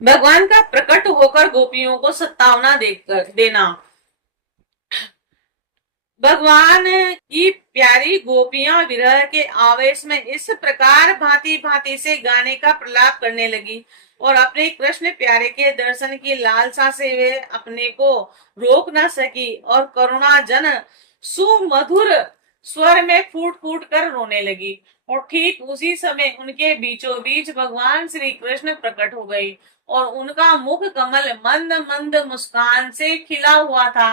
भगवान का प्रकट होकर गोपियों को सत्तावना देना। भगवान की प्यारी गोपियां विरह के आवेश में इस प्रकार भांति भांति से गाने का प्रलाप करने लगी और अपने कृष्ण प्यारे के दर्शन की लालसा से वे अपने को रोक न सकी और करुणा जन सुमधुर स्वर में फूट फूट कर रोने लगी। और ठीक उसी समय उनके बीचों बीच भगवान श्री कृष्ण प्रकट हो गए और उनका मुख कमल मंद मंद मुस्कान से खिला हुआ था।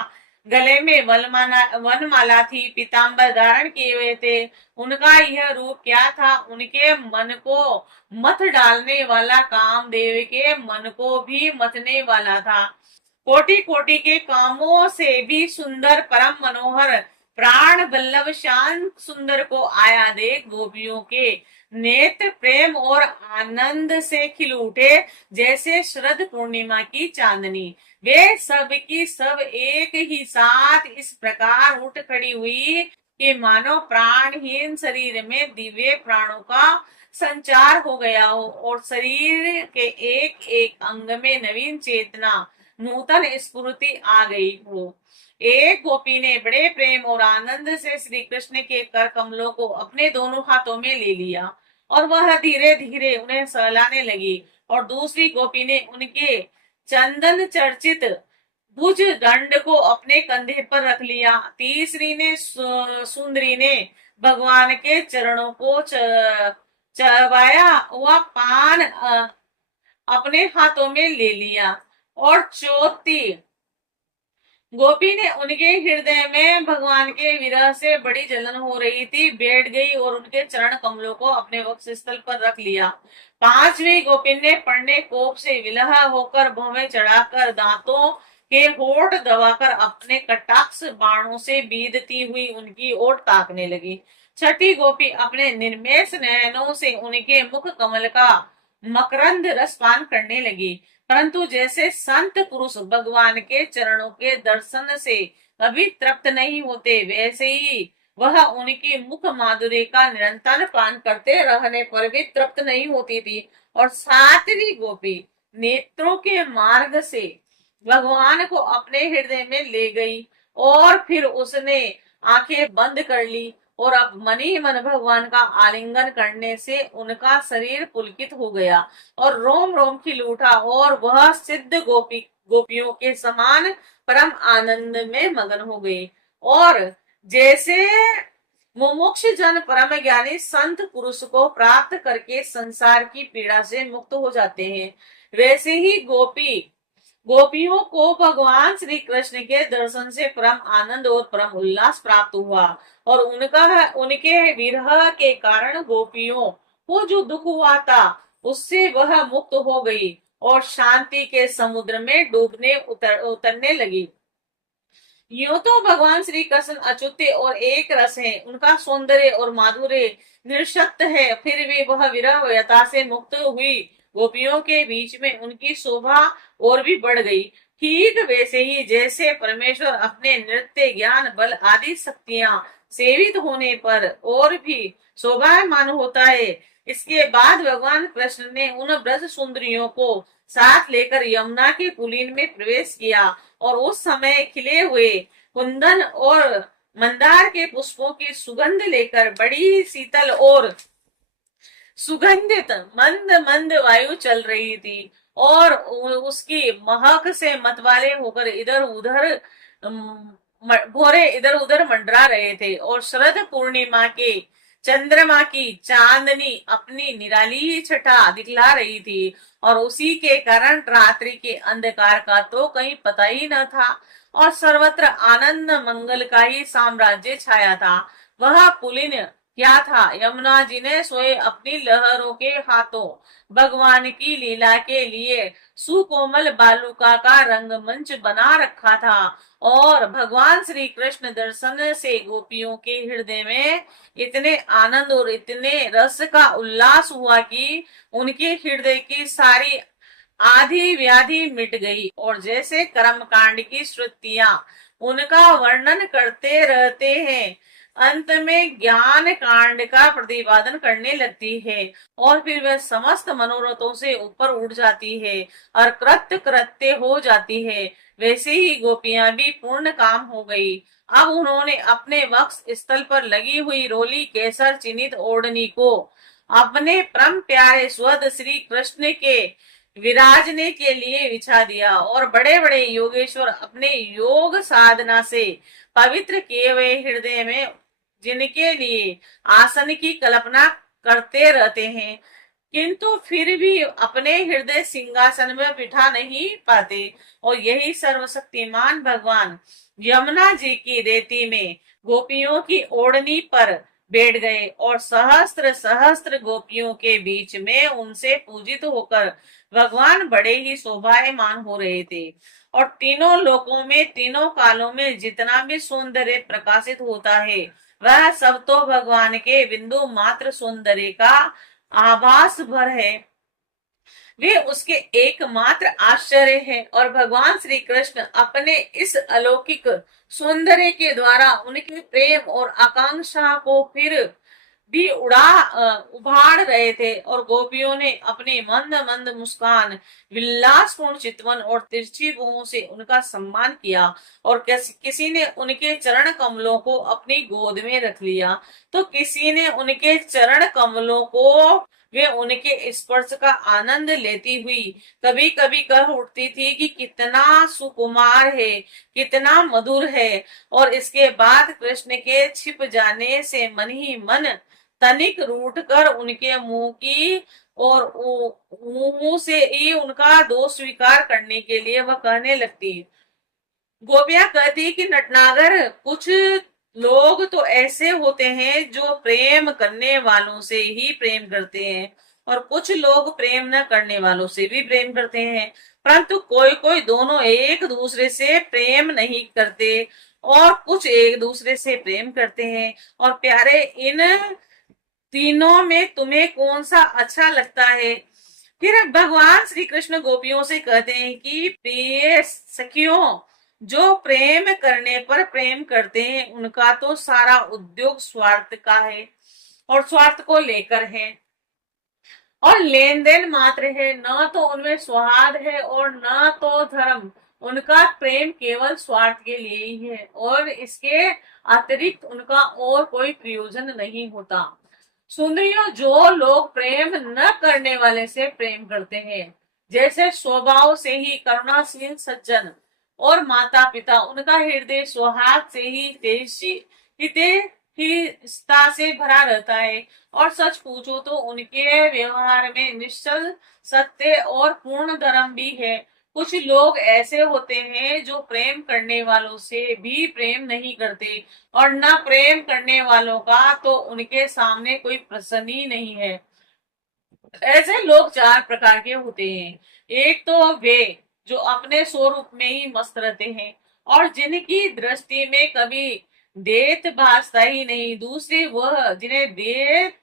गले में वनमाला थी, पीताम्बर धारण किए हुए थे। उनका यह रूप क्या था? उनके मन को मत डालने वाला, कामदेव के मन को भी मतने वाला था। कोटि कोटि के कामों से भी सुंदर, परम मनोहर, प्राण वल्लभ श्याम सुंदर को आया देख गोपियों के नेत्र प्रेम और आनंद से खिल उठे जैसे शरद पूर्णिमा की चांदनी। वे सब की सब एक ही साथ इस प्रकार उठ खड़ी हुई कि मानो प्राणहीन शरीर में दिव्य प्राणों का संचार हो गया हो और शरीर के एक एक अंग में नवीन चेतना, नूतन स्फूर्ति आ गई हो। एक गोपी ने बड़े प्रेम और आनंद से श्री कृष्ण के कर कमलों को अपने दोनों हाथों में ले लिया और वह धीरे धीरे उन्हें सहलाने लगी और दूसरी गोपी ने उनके चंदन चर्चित भुज दंड को अपने कंधे पर रख लिया। तीसरी ने सुंदरी ने भगवान के चरणों को चबाया हुआ पान अपने हाथों में ले लिया और चौथी गोपी ने उनके हृदय में भगवान के विरह से बड़ी जलन हो रही थी, बैठ गई और उनके चरण कमलों को अपने वक्ष स्थल पर रख लिया। पांचवी गोपी ने पढ़ने कोप से विलह होकर भौवें चढ़ाकर दांतों के होठ दबाकर अपने कटाक्ष बाणों से बीधती हुई उनकी ओर ताकने लगी। छठी गोपी अपने निर्मेष नयनों से उनके मुख कमल का मकरंद रसपान करने लगी। परंतु जैसे संत पुरुष भगवान के चरणों के दर्शन से कभी तृप्त नहीं होते, वैसे ही वह उनकी मुख माधुर्य का निरंतर पान करते रहने पर भी तृप्त नहीं होती थी। और सातवीं गोपी नेत्रों के मार्ग से भगवान को अपने हृदय में ले गई और फिर उसने आंखें बंद कर ली और अब मन ही मन भगवान का आलिंगन करने से उनका शरीर पुलकित हो गया और रोम रोम खिल उठा और वह सिद्ध गोपियों के समान परम आनंद में मगन हो गई। और जैसे मुमुक्ष जन परम ज्ञानी संत पुरुष को प्राप्त करके संसार की पीड़ा से मुक्त हो जाते हैं, वैसे ही गोपियों को भगवान श्री कृष्ण के दर्शन से परम आनंद और परम उल्लास प्राप्त हुआ और उनके विरह के कारण गोपियों को जो दुख हुआ था उससे वह मुक्त हो गई और शांति के समुद्र में डूबने उतरने लगी। यूं तो भगवान श्री कृष्ण अच्युत और एक रस है, उनका सौंदर्य और माधुर्य निरशक्त है, फिर भी वह विरह व्यथा से मुक्त हुई गोपियों के बीच में उनकी शोभा और भी बढ़ गई। ठीक वैसे ही जैसे परमेश्वर अपने नृत्य, ज्ञान, बल आदि शक्तियां सेवित होने पर और भी शोभायमान होता है, इसके बाद भगवान कृष्ण ने उन ब्रज सुंदरियों को साथ लेकर यमुना के कुलीन में प्रवेश किया और उस समय खिले हुए कुंदन और मंदार के पुष्पों की सुगंध लेकर बड़ी शीतल और सुगंधित मंद मंद वायु चल रही थी और उसकी महक से मतवाले होकर भोरे इधर उधर मंडरा रहे थे और शरद पूर्णिमा के चंद्रमा की चांदनी अपनी निराली छटा दिखला रही थी और उसी के कारण रात्रि के अंधकार का तो कहीं पता ही न था और सर्वत्र आनंद मंगल का ही साम्राज्य छाया था। वह पुलिन क्या था? यमुना जी ने सोए अपनी लहरों के हाथों भगवान की लीला के लिए सुकोमल बालुका का रंगमंच बना रखा था और भगवान श्री कृष्ण दर्शन से गोपियों के हृदय में इतने आनंद और इतने रस का उल्लास हुआ कि उनके हृदय की सारी आधी व्याधि मिट गई और जैसे कर्म कांड की श्रुतियां उनका वर्णन करते रहते हैं, अंत में ज्ञान कांड का प्रतिपादन करने लगती है और फिर वह समस्त मनोरथों से ऊपर उठ जाती है और कृत्य कृत्य हो जाती है। वैसे ही गोपियां भी पूर्ण काम हो गई। अब उन्होंने अपने वक्ष स्थल पर लगी हुई रोली केसर चिन्हित ओढ़नी को अपने परम प्यारे स्वद श्री कृष्ण के विराजने के लिए बिछा दिया और बड़े बड़े योगेश्वर अपने योग साधना से पवित्र किए हुए हृदय में जिनके लिए आसन की कल्पना करते रहते हैं, किंतु फिर भी अपने हृदय सिंहासन में बिठा नहीं पाते। और यही सर्वशक्तिमान भगवान यमुना जी की रेती में गोपियों की ओढ़नी पर बैठ गए और सहस्त्र सहस्त्र गोपियों के बीच में उनसे पूजित होकर भगवान बड़े ही शोभायमान हो रहे थे। और तीनों लोकों में तीनों कालों में जितना भी सौंदर्य प्रकाशित होता है वह सब तो भगवान के बिंदु मात्र सौंदर्य का आभास भर है। वे उसके एकमात्र आश्चर्य है और भगवान श्री कृष्ण अपने इस अलौकिक सौंदर्य के द्वारा उनके प्रेम और आकांक्षा को फिर भी उभार रहे थे। और गोपियों ने अपने मंद मंद मुस्कान, विलासपूर्ण चितवन और तिरछी भुओं से उनका सम्मान किया और किसी ने उनके चरण कमलों को अपनी गोद में रख लिया तो किसी ने उनके चरण कमलों को वे उनके स्पर्श का आनंद लेती हुई कभी कभी कह उठती थी कि कितना सुकुमार है, कितना मधुर है। और इसके बाद कृष्ण के छिप जाने से मन ही मन तनिक रूठ कर उनके मुंह की और मुंह से ही उनका दोष स्वीकार करने के लिए वह कहने लगती। गोपियां कहती कि नटनागर, कुछ लोग तो ऐसे होते हैं जो प्रेम करने वालों से ही प्रेम करते हैं और कुछ लोग प्रेम न करने वालों से भी प्रेम करते हैं, परंतु कोई कोई दोनों एक दूसरे से प्रेम नहीं करते और कुछ एक दूसरे से प्रेम करते हैं। और प्यारे, इन तीनों में तुम्हें कौन सा अच्छा लगता है? फिर भगवान श्री कृष्ण गोपियों से कहते हैं कि प्रिय सखियों, जो प्रेम करने पर प्रेम करते हैं उनका तो सारा उद्योग स्वार्थ का है और स्वार्थ को लेकर है और लेन देन मात्र है, न तो उनमें स्वाद है और न तो धर्म। उनका प्रेम केवल स्वार्थ के लिए ही है और इसके अतिरिक्त उनका और कोई प्रयोजन नहीं होता। सुंदरियों, जो लोग प्रेम न करने वाले से प्रेम करते हैं, जैसे स्वभाव से ही करुणाशील सज्जन और माता पिता, उनका हृदय सौहार्द से ही हितैषिता से भरा रहता है और सच पूछो तो उनके व्यवहार में निश्चल सत्य और पूर्ण धर्म भी है। कुछ लोग ऐसे होते हैं जो प्रेम करने वालों से भी प्रेम नहीं करते और न प्रेम करने वालों का तो उनके सामने कोई प्रश्न ही नहीं है। ऐसे लोग चार प्रकार के होते हैं। एक तो वे जो अपने स्वरूप में ही मस्त रहते हैं और जिनकी दृष्टि में कभी देत भासता ही नहीं। दूसरे वह जिन्हें देत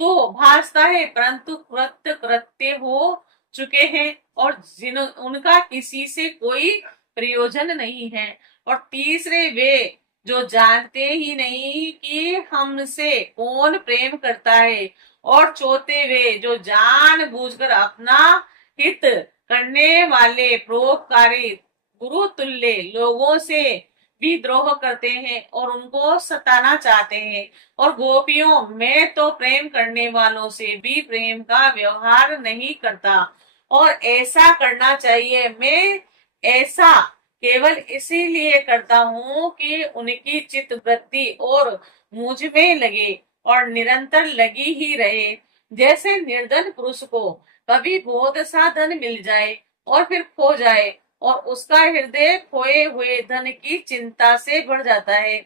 तो भासता है परंतु कृत्य कृत्य हो चुके हैं और जिन उनका किसी से कोई प्रयोजन नहीं है। और तीसरे वे जो जानते ही नहीं कि हमसे कौन प्रेम करता है। और चौथे वे जो जानबूझकर अपना हित करने वाले परोपकारी गुरु तुल्य लोगों से भी द्रोह करते हैं और उनको सताना चाहते हैं। और गोपियों, मैं तो प्रेम करने वालों से भी प्रेम का व्यवहार नहीं करता और ऐसा करना चाहिए। मैं ऐसा केवल इसीलिए करता हूँ कि उनकी चित्त वृत्ति और मुझ में लगे और निरंतर लगी ही रहे। जैसे निर्धन पुरुष को कभी बहुत सा धन मिल जाए और फिर खो जाए और उसका हृदय खोए हुए धन की चिंता से भर जाता है,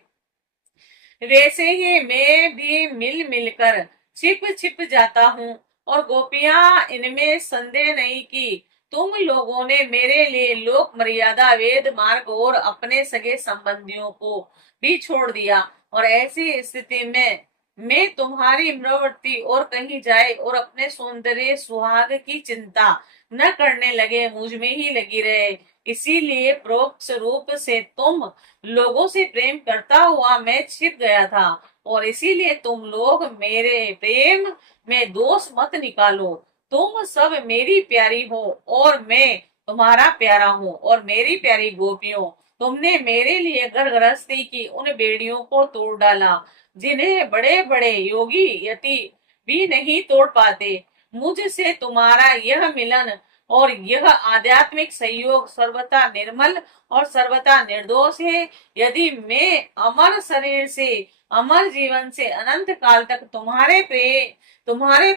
वैसे ही मैं भी मिल मिलकर छिप छिप जाता हूँ। और गोपियां, इनमें संदेह नहीं कि तुम लोगों ने मेरे लिए लोक मर्यादा, वेद मार्ग और अपने सगे संबंधियों को भी छोड़ दिया और ऐसी स्थिति में मैं तुम्हारी प्रवृत्ति और कहीं जाए और अपने सौंदर्य सुहाग की चिंता न करने लगे, मुझ में ही लगी रहे। इसीलिए परोक्ष रूप से तुम लोगों से प्रेम करता हुआ मैं छिप गया था, और इसीलिए तुम लोग मेरे प्रेम में दोष मत निकालो। तुम सब मेरी प्यारी हो और मैं तुम्हारा प्यारा हूँ। और मेरी प्यारी गोपियों, तुमने मेरे लिए घर गृहस्थी की उन बेड़ियों को तोड़ डाला जिन्हें बड़े बड़े योगी यति भी नहीं तोड़ पाते। मुझसे तुम्हारा यह मिलन और यह आध्यात्मिक सहयोग सर्वथा निर्मल और सर्वथा निर्दोष है। यदि मैं अमर शरीर से, अमर जीवन से अनंत काल तक तुम्हारे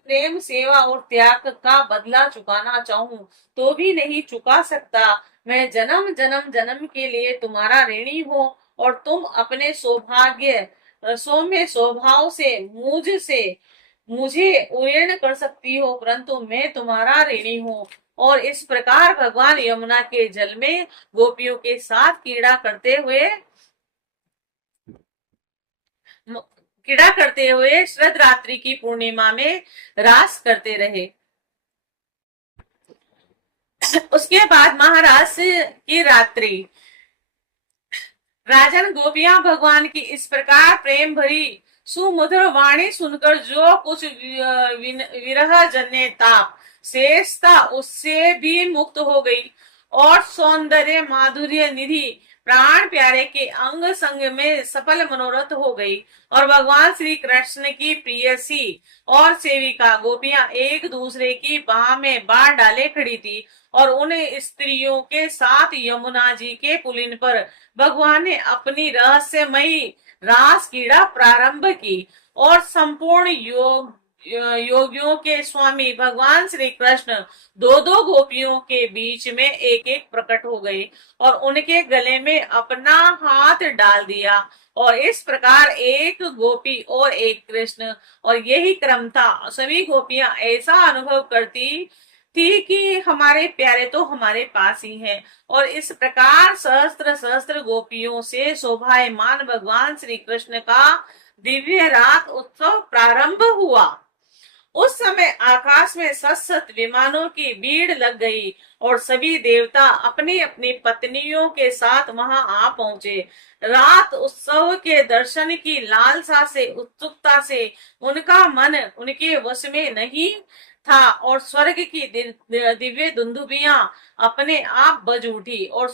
प्रेम, सेवा और त्याग का बदला चुकाना चाहूं तो भी नहीं चुका सकता। मैं जन्म जन्म जन्म के लिए तुम्हारा ऋणी हूँ, और तुम अपने सौम्य स्वभाव से मुझे उयर्ण कर सकती हो, परंतु मैं तुम्हारा ऋणी हूँ। और इस प्रकार भगवान यमुना के जल में गोपियों के साथ क्रीड़ा करते हुए शरद रात्रि की पूर्णिमा में रास करते रहे। उसके बाद महाराज की रात्रि, राजन गोपियां भगवान की इस प्रकार प्रेम भरी सुमधुर वाणी सुनकर जो कुछ विरह जन्य ताप शेष था उससे भी मुक्त हो गई, और सौंदर्य माधुर्य निधि प्राण प्यारे के अंग संग में सफल मनोरथ हो गई। और भगवान श्री कृष्ण की प्रियसी और सेविका गोपियां एक दूसरे की बाह में बाढ़ डाले खड़ी थी, और उन स्त्रियों के साथ यमुना जी के पुलिन पर भगवान ने अपनी रहस्यमयी रास क्रीड़ा प्रारंभ की। और संपूर्ण योगियों के स्वामी भगवान श्री कृष्ण दो दो गोपियों के बीच में एक एक प्रकट हो गए और उनके गले में अपना हाथ डाल दिया, और इस प्रकार एक गोपी और एक कृष्ण, और यही क्रम था। सभी गोपियां ऐसा अनुभव करती थी कि हमारे प्यारे तो हमारे पास ही हैं। और इस प्रकार सहस्त्र सहस्त्र गोपियों से शोभायमान भगवान श्री कृष्ण का दिव्य रात उत्सव प्रारंभ हुआ। उस समय आकाश में सत विमानों की भीड़ लग गई, और सभी देवता अपनी अपनी पत्नियों के साथ वहां आ पहुंचे। रात उत्सव के दर्शन की लालसा से, उत्सुकता से उनका मन उनके वश में नहीं था, और स्वर्ग की दिव्य दुंदुभियां अपने आप बज उठी, और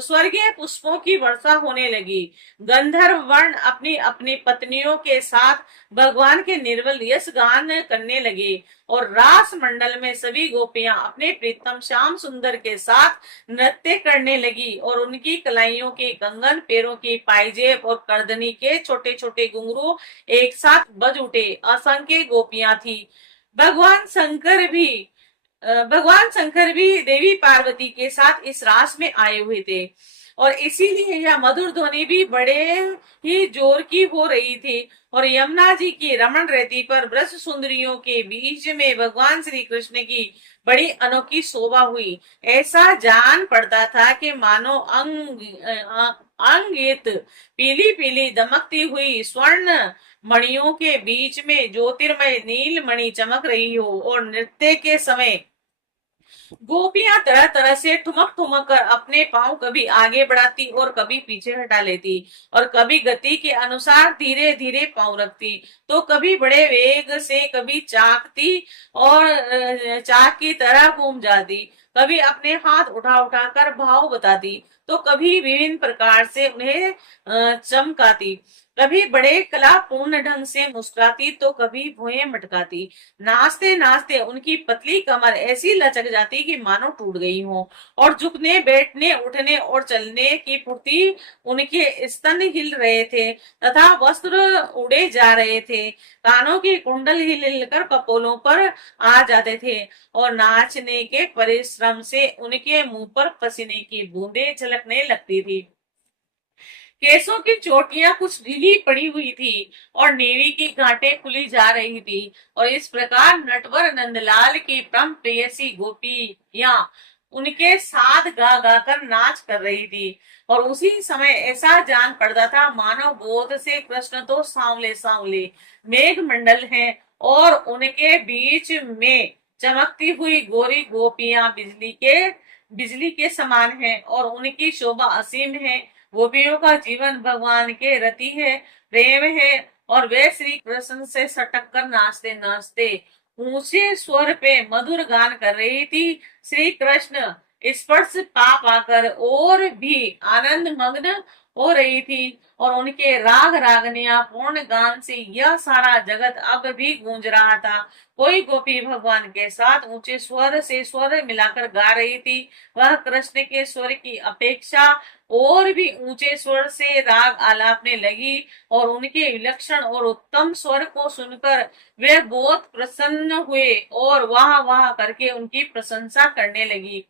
स्वर्गीय पुष्पों की वर्षा होने लगी। गंधर्व वर्ण अपनी अपनी पत्नियों के साथ भगवान के निर्मल यश गान करने लगे, और रास मंडल में सभी गोपियां अपने प्रीतम श्याम सुंदर के साथ नृत्य करने लगी, और उनकी कलाइयों के कंगन, पैरों की पायजेब और करदनी के छोटे छोटे घुंघरू एक साथ बज उठे। असंख्य गोपियां थी। भगवान शंकर भी भगवान शंकर भी देवी पार्वती के साथ इस रास में आए हुए थे, और इसीलिए यह मधुर ध्वनि भी बड़े ही जोर की हो रही थी। और यमुना जी की रमण रेती पर ब्रज सुंदरियों के बीच में भगवान श्री कृष्ण की बड़ी अनोखी शोभा हुई। ऐसा जान पड़ता था कि मानो अंगित पीली पीली दमकती हुई स्वर्ण मणियों के बीच में ज्योतिर्मय नील मणि चमक रही हो। और नृत्य के समय गोपियां तरह तरह से ठुमक ठुमक कर अपने पांव कभी आगे बढ़ाती और कभी पीछे हटा लेती, और कभी गति के अनुसार धीरे धीरे पांव रखती, तो कभी बड़े वेग से, कभी चाकती और चाक की तरह घूम जाती, कभी अपने हाथ उठा उठा कर भाव बताती, तो कभी विभिन्न प्रकार से उन्हें चमकाती, कभी बड़े कलापूर्ण ढंग से मुस्कुराती, तो कभी भुएं मटकाती। नाचते नाचते उनकी पतली कमर ऐसी लचक जाती कि मानो टूट गई हो, और झुकने, बैठने, उठने और चलने की फुर्ती उनके स्तन हिल रहे थे तथा वस्त्र उड़े जा रहे थे। कानों के कुंडल हिल हिलकर कपोलों पर आ जाते थे, और नाचने के परिश्रम से उनके मुंह पर पसीने की बूंदें झलकने लगती थी। केसों की चोटियां कुछ ढीली पड़ी हुई थी, और नेवी की गांठें खुली जा रही थी, और इस प्रकार नटवर नंदलाल की परम प्रेयसी गोपियां उनके साथ गा गा कर नाच कर रही थी। और उसी समय ऐसा जान पड़ता था मानव बोध से कृष्ण तो सांवले सांवले मेघ मंडल हैं, और उनके बीच में चमकती हुई गोरी गोपियां बिजली के समान हैं और उनकी शोभा असीम है। गोपियों का जीवन भगवान के रति है, प्रेम है, और वे श्री कृष्ण से सटक कर नाचते नाचते ऊंचे स्वर पे मधुर गान कर रही थी। श्री कृष्ण स्पर्श पा पाकर और भी आनंद मग्न हो रही थी और उनके राग रागनिया पूर्ण गान से यह सारा जगत अब भी गूंज रहा था। कोई गोपी भगवान के साथ ऊंचे स्वर से स्वर मिलाकर गा रही थी। वह कृष्ण के स्वर की अपेक्षा और भी ऊंचे स्वर से राग आलापने लगी और उनके विलक्षण और उत्तम स्वर को सुनकर वे बहुत प्रसन्न हुए और वाह वाह करके उनकी प्रशंसा करने लगी।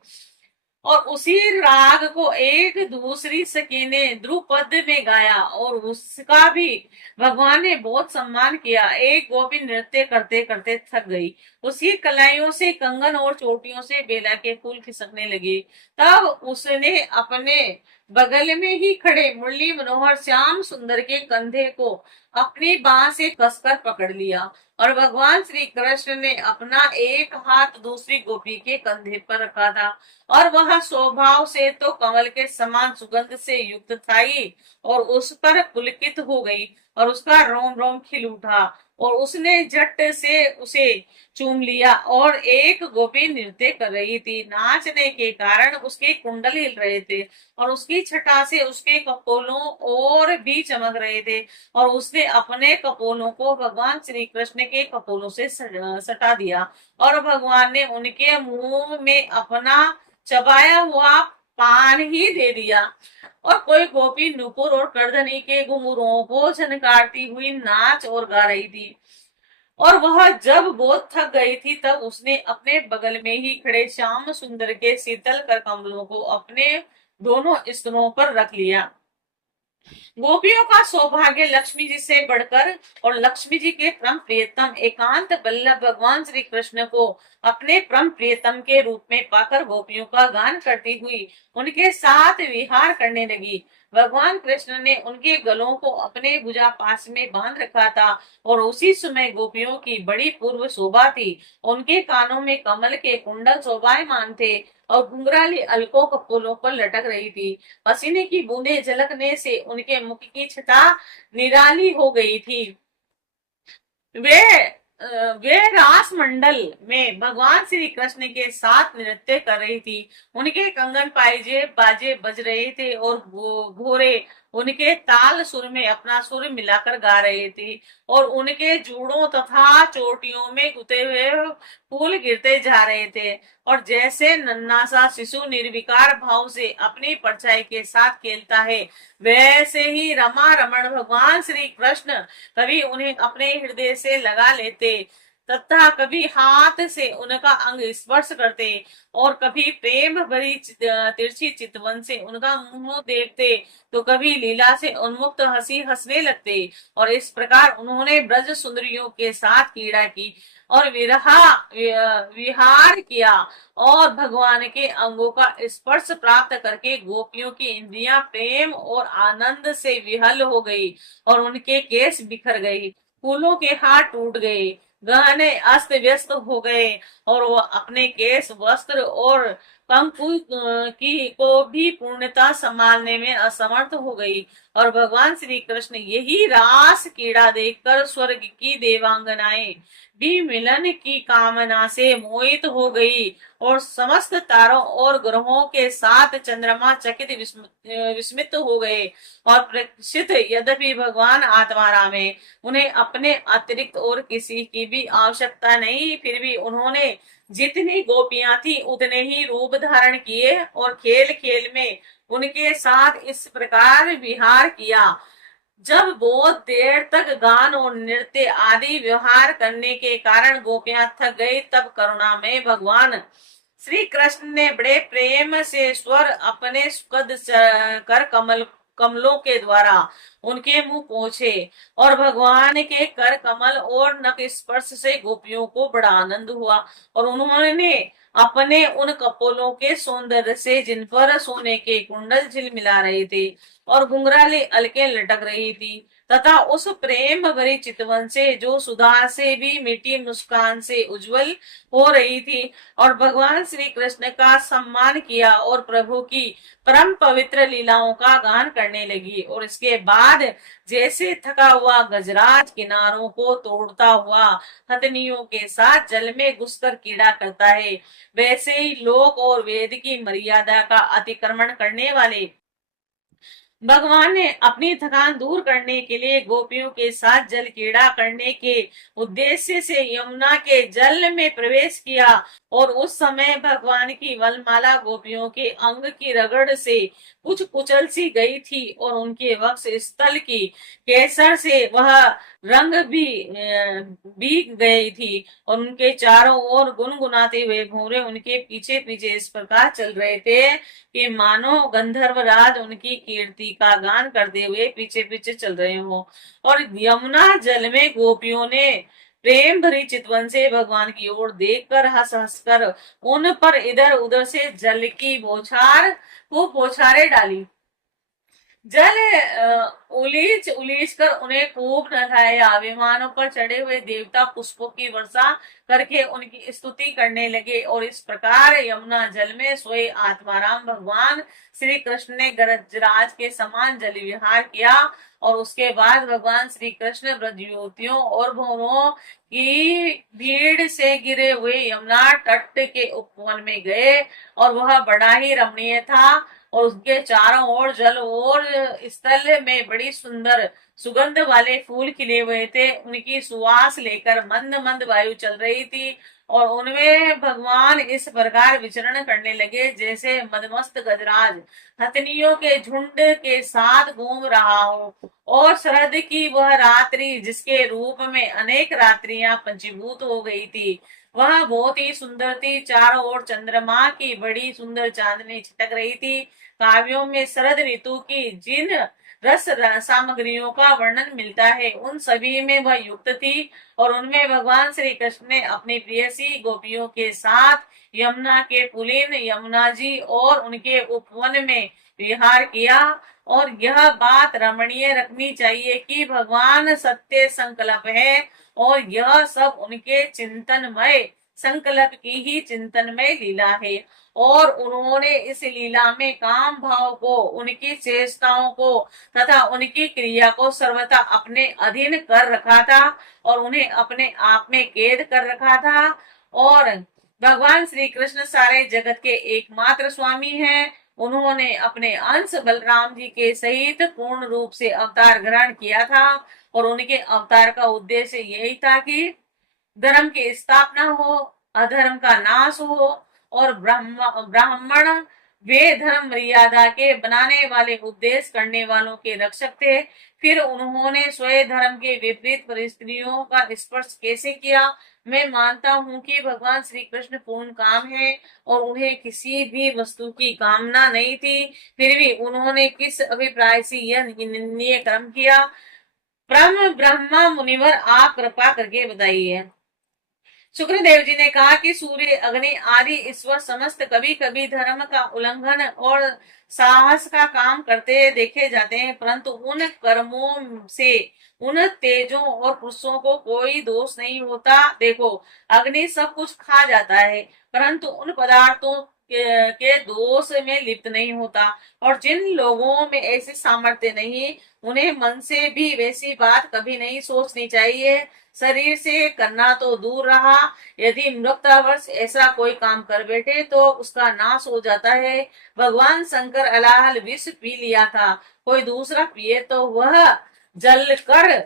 और उसी राग को एक दूसरी सखी ने ध्रुपद में गाया और उसका भी भगवान ने बहुत सम्मान किया। एक गोपी नृत्य करते करते थक गई। उसकी कलाइयों से कंगन और चोटियों से बेला के फूल खिसकने लगे। तब उसने अपने बगल में ही खड़े मुरली मनोहर श्याम सुंदर के कंधे को अपनी बाह से कसकर पकड़ लिया और भगवान श्री कृष्ण ने अपना एक हाथ दूसरी गोपी के कंधे पर रखा था और वह स्वभाव से तो कमल के समान सुगंध से युक्त था ही और उस पर पुलकित हो गई और उसका रोम रोम खिल उठा और उसने झट से उसे चूम लिया। और एक गोपी नृत्य कर रही थी। नाचने के कारण उसके कुंडल हिल रहे थे और उसकी छटा से उसके कपोलों और भी चमक रहे थे और उसने अपने कपोलों को भगवान श्री कृष्ण के कपोलों से सटा दिया और भगवान ने उनके मुंह में अपना चबाया हुआ पान ही दे दिया। और कोई गोपी नुपुर और करधनी के घुंघरूओं को झनकारती हुई नाच और गा रही थी। और वह जब बहुत थक गई थी तब उसने अपने बगल में ही खड़े श्याम सुंदर के शीतल कर कमलों को अपने दोनों स्तनों पर रख लिया। गोपियों का सौभाग्य लक्ष्मी जी से बढ़कर और लक्ष्मी जी के परम प्रियतम एकांत बल्लभ भगवान श्री कृष्ण को अपने परम प्रियतम के रूप में पाकर गोपियों का गान करती हुई उनके साथ विहार करने लगी। भगवान कृष्ण ने उनके गलों को अपने भुजा पास में बांध रखा था और उसी समय गोपियों की बड़ी पूर्व शोभा थी। उनके कानों में कमल के कुंडल शोभायमान थे और घुंघराली अलकों कपोलों पर लटक रही थी। पसीने की बूंदें झलकने से उनके मुख की छटा निराली हो गई थी। वे वे रास मंडल में भगवान श्री कृष्ण के साथ नृत्य कर रही थी। उनके कंगन पाइजे बाजे बज रहे थे और घोड़े उनके ताल सुर में अपना सुर मिलाकर गा रहे थे और उनके जूड़ों तथा चोटियों में गुथे हुए फूल गिरते जा रहे थे और जैसे नन्हा सा शिशु निर्विकार भाव से अपनी परछाई के साथ खेलता है वैसे ही रमा रमण भगवान श्री कृष्ण कभी उन्हें अपने हृदय से लगा लेते तथा कभी हाथ से उनका अंग स्पर्श करते और कभी प्रेम भरी तिरछी चितवन से उनका मुंह देखते तो कभी लीला से उन्मुक्त हंसी हंसने लगते। और इस प्रकार उन्होंने ब्रज सुंदरियों के साथ क्रीड़ा की और विहार किया और भगवान के अंगों का स्पर्श प्राप्त करके गोपियों की इंद्रियां प्रेम और आनंद से विहल हो गई और उनके केस बिखर गए, फूलों के हाथ टूट गए, गहने अस्त व्यस्त हो गए और वो अपने केस वस्त्र और कंकु की को भी पूर्णता संभालने में असमर्थ हो गई। और भगवान श्री कृष्ण यही रास कीड़ा देखकर स्वर्ग की देवांगनाएं भी मिलन की कामना से मोहित हो गई और समस्त तारों और ग्रहों के साथ चंद्रमा चकित विस्मित हो गए। और प्रक्षित यद्यपि भगवान आत्माराम है, उन्हें अपने अतिरिक्त और किसी की भी आवश्यकता नहीं, फिर भी उन्होंने जितनी गोपियां थी उतने ही रूप धारण किए और खेल खेल में उनके साथ इस प्रकार विहार किया। जब बहुत देर तक गान और नृत्य आदि व्यवहार करने के कारण गोपियां थक गई तब करुणा में भगवान श्री कृष्ण ने बड़े प्रेम से स्वर अपने सुखद कर कमलों के द्वारा उनके मुंह पहुंचे और भगवान के कर कमल और नख स्पर्श से गोपियों को बड़ा आनंद हुआ और उन्होंने अपने उन कपोलों के सौंदर्य से जिन पर सोने के कुंडल झिलमिला रहे थे और घुंघराली अलके लटक रही थी तथा उस प्रेम भरी चितवन से जो सुधा से भी मीठी मुस्कान से उज्जवल हो रही थी, और भगवान श्री कृष्ण का सम्मान किया और प्रभु की परम पवित्र लीलाओं का गान करने लगी। और इसके बाद जैसे थका हुआ गजराज किनारों को तोड़ता हुआ हथनियों के साथ जल में घुसकर कीड़ा करता है, वैसे ही लोक और वेद की मर्यादा का अतिक्रमण करने वाले भगवान ने अपनी थकान दूर करने के लिए गोपियों के साथ जल क्रीड़ा करने के उद्देश्य से यमुना के जल में प्रवेश किया। और उस समय भगवान की वनमाला गोपियों के अंग की रगड़ से कुछ कुचल सी गई थी, और उनके वक्ष स्थल की केसर से वह रंग भी भीग गई थी, और उनके चारों ओर गुनगुनाते हुए भौरे उनके पीछे पीछे इस प्रकार चल रहे थे कि मानो गंधर्वराज उनकी कीर्ति का गान करते हुए पीछे पीछे चल रहे हो। और यमुना जल में गोपियों ने प्रेम भरी चितवन से भगवान की ओर देखकर हंस हंसकर उन पर इधर उधर से जल की बौछार को बौछारें डाली। जल उलीच उलीच कर उन्हें खूब नहलाया। विमानों पर चढ़े हुए देवता पुष्पों की वर्षा करके उनकी स्तुति करने लगे। और इस प्रकार यमुना जल में सोए आत्माराम भगवान श्री कृष्ण ने गजराज के समान जल विहार किया। और उसके बाद भगवान श्री कृष्ण ब्रजयुवतियों और भौरों की भीड़ से गिरे हुए यमुना तट के उपवन में गए, और वह बड़ा ही रमणीय था। और उसके चारों ओर जल और स्थल में बड़ी सुंदर सुगंध वाले फूल खिले हुए थे। उनकी सुवास लेकर मंद मंद वायु चल रही थी, और उनमें भगवान इस प्रकार विचरण करने लगे जैसे मदमस्त गजराज हथनियों के झुंड के साथ घूम रहा हो। और शरद की वह रात्रि जिसके रूप में अनेक रात्रियां पंचीभूत हो गई थी, वह बहुत ही सुंदर थी। चारों ओर चंद्रमा की बड़ी सुंदर चांदनी छिटक रही थी। काव्यों में शरद ऋतु की जिन रस सामग्रियों का वर्णन मिलता है, उन सभी में वह युक्त थी। और उनमें भगवान श्री कृष्ण ने अपनी प्रियसी गोपियों के साथ यमुना के पुलिन यमुना जी और उनके उपवन में विहार किया। और यह बात रमणीय रखनी चाहिए कि भगवान सत्य संकल्प है, और यह सब उनके चिंतनमय संकल्प की ही चिंतनमय लीला है। और उन्होंने इस लीला में काम भाव को, उनकी चेष्टाओं को तथा उनकी क्रिया को सर्वथा अपने अधीन कर रखा था, और उन्हें अपने आप में कैद कर रखा था। और भगवान श्री कृष्ण सारे जगत के एकमात्र स्वामी हैं। उन्होंने अपने अंश बलराम जी के सहित पूर्ण रूप से अवतार ग्रहण किया था, और उनके अवतार का उद्देश्य यही था कि धर्म की स्थापना हो, अधर्म का नाश हो, और ब्राह्मण वे धर्म मर्यादा के बनाने वाले उपदेश करने वालों के रक्षक थे। फिर उन्होंने स्वयं धर्म के विपरीत परिस्थितियों का स्पर्श कैसे किया। मैं मानता हूँ कि भगवान श्री कृष्ण पूर्ण काम है, और उन्हें किसी भी वस्तु की कामना नहीं थी। फिर भी उन्होंने किस अभिप्राय से यह निंदनीय कर्म किया, ब्रह्मा मुनिवर आप कृपा करके बताइए। शुक्रदेव जी ने कहा कि सूर्य अग्नि आदि ईश्वर समस्त कभी कभी धर्म का उल्लंघन और साहस का काम करते देखे जाते हैं, परंतु उन कर्मों से उन तेजों और पुरुषों को कोई दोष नहीं होता। देखो, अग्नि सब कुछ खा जाता है, परंतु उन पदार्थों के दोष में लिप्त नहीं होता। और जिन लोगों में ऐसी सामर्थ्य नहीं, उन्हें मन से भी वैसी बात कभी नहीं सोचनी चाहिए। शरीर से करना तो दूर रहा, यदि मृतावर्ष ऐसा कोई काम कर बैठे तो उसका नाश हो जाता है। भगवान शंकर अलाहल विष पी लिया था, कोई दूसरा पिए तो वह जल कर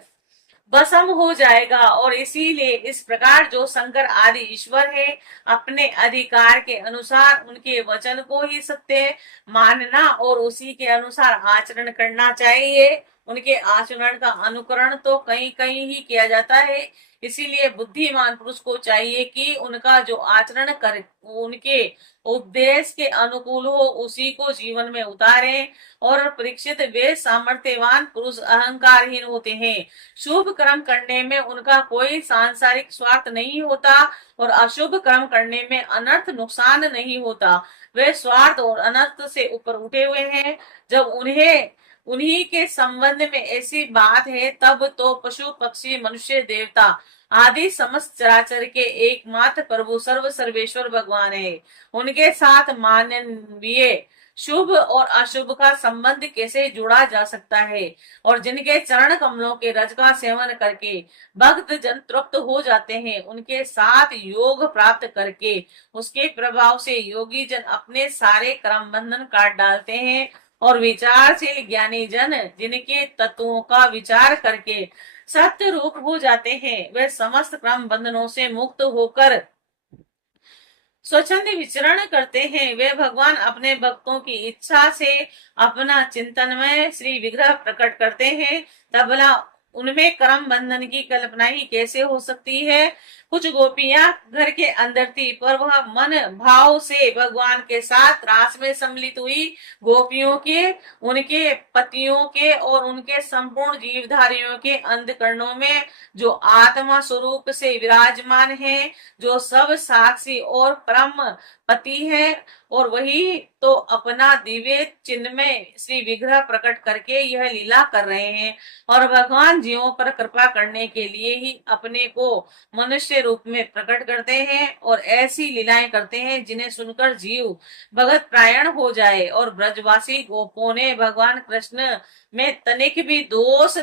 भस्म हो जाएगा। और इसीलिए इस प्रकार जो शंकर आदि ईश्वर है, अपने अधिकार के अनुसार उनके वचन को ही सत्य मानना और उसी के अनुसार आचरण करना चाहिए। उनके आचरण का अनुकरण तो कहीं कहीं ही किया जाता है। इसीलिए बुद्धिमान पुरुष को चाहिए कि उनका जो आचरण कर उनके उपदेश के अनुकूल हो, उसी को जीवन में उतारें। और परीक्षित वे सामर्थ्यवान पुरुष अहंकारहीन होते हैं। शुभ कर्म करने में उनका कोई सांसारिक स्वार्थ नहीं होता, और अशुभ कर्म करने में अनर्थ नुकसान नहीं होता। वे स्वार्थ और अनर्थ से ऊपर उठे हुए हैं। जब उन्हें उन्हीं के संबंध में ऐसी बात है, तब तो पशु पक्षी मनुष्य देवता आदि समस्त चराचर के एकमात्र प्रभु सर्व सर्वेश्वर भगवान है। उनके साथ मानवीय शुभ और अशुभ का संबंध कैसे जुड़ा जा सकता है? और जिनके चरण कमलों के रज का सेवन करके भक्त जन तृप्त हो जाते हैं, उनके साथ योग प्राप्त करके उसके प्रभाव से योगी जन अपने सारे कर्म बंधन काट डालते हैं, और विचारशील ज्ञानी जन जिनके तत्वों का विचार करके सत्य रूप हो जाते हैं, वे समस्त क्रम बंधनों से मुक्त होकर स्वच्छंद विचरण करते हैं। वे भगवान अपने भक्तों की इच्छा से अपना चिंतनमय श्री विग्रह प्रकट करते हैं। तब भला उनमें कर्म बंधन की कल्पना ही कैसे हो सकती है? कुछ गोपियां घर के अंदर थी, पर वह मन भाव से भगवान के साथ रास में सम्मिलित हुई। गोपियों के, उनके पतियों के और उनके संपूर्ण जीवधारियों के अंतःकरणों में जो आत्मा स्वरूप से विराजमान है, जो सब साक्षी और परम पति है, और वही तो अपना दिव्य चिन्ह में श्री विग्रह प्रकट करके यह लीला कर रहे हैं। और भगवान जीवों पर कृपा करने के लिए ही अपने को मनुष्य रूप में प्रकट करते हैं और ऐसी लीलाएं करते हैं जिन्हें सुनकर जीव भगत प्रायण हो जाए। और ब्रजवासी गोपों ने भगवान कृष्ण में तनिक भी दोष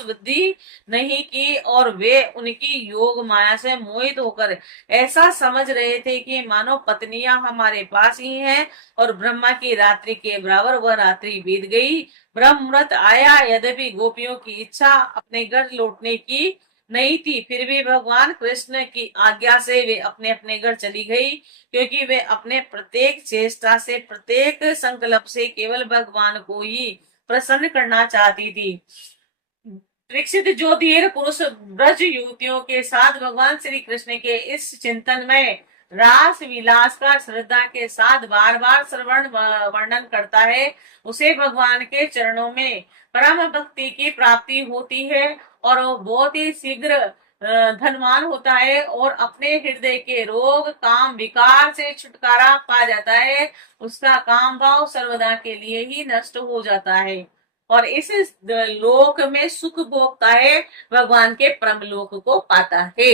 बुद्धि नहीं की, और वे उनकी योग माया से मोहित होकर ऐसा समझ रहे थे कि मानो पत्नियां हमारे पास ही हैं, और ब्रह्मा की रात्रि के बराबर वह रात्रि बीत गई। ब्रह्मव्रत आया, यद्यपि गोपियों की इच्छा अपने घर लौटने की नहीं थी, फिर भी भगवान कृष्ण की आज्ञा से वे अपने अपने घर चली गई, क्योंकि वे अपने प्रत्येक चेष्टा से, प्रत्येक संकल्प से केवल भगवान को ही प्रसन्न करना चाहती थी। दीक्षित जो धीर पुरुष ब्रज युवतियों के साथ भगवान श्री कृष्ण के इस चिंतन में रास विलास का श्रद्धा के साथ बार बार श्रवण वर्णन करता है, उसे भगवान के चरणों में परम भक्ति की प्राप्ति होती है, और वो बहुत ही शीघ्र धनवान होता है, और अपने हृदय के रोग काम विकार से छुटकारा पा जाता है। उसका काम भाव सर्वदा के लिए ही नष्ट हो जाता है, और इस लोक में सुख भोगता है, भगवान के परम लोक को पाता है।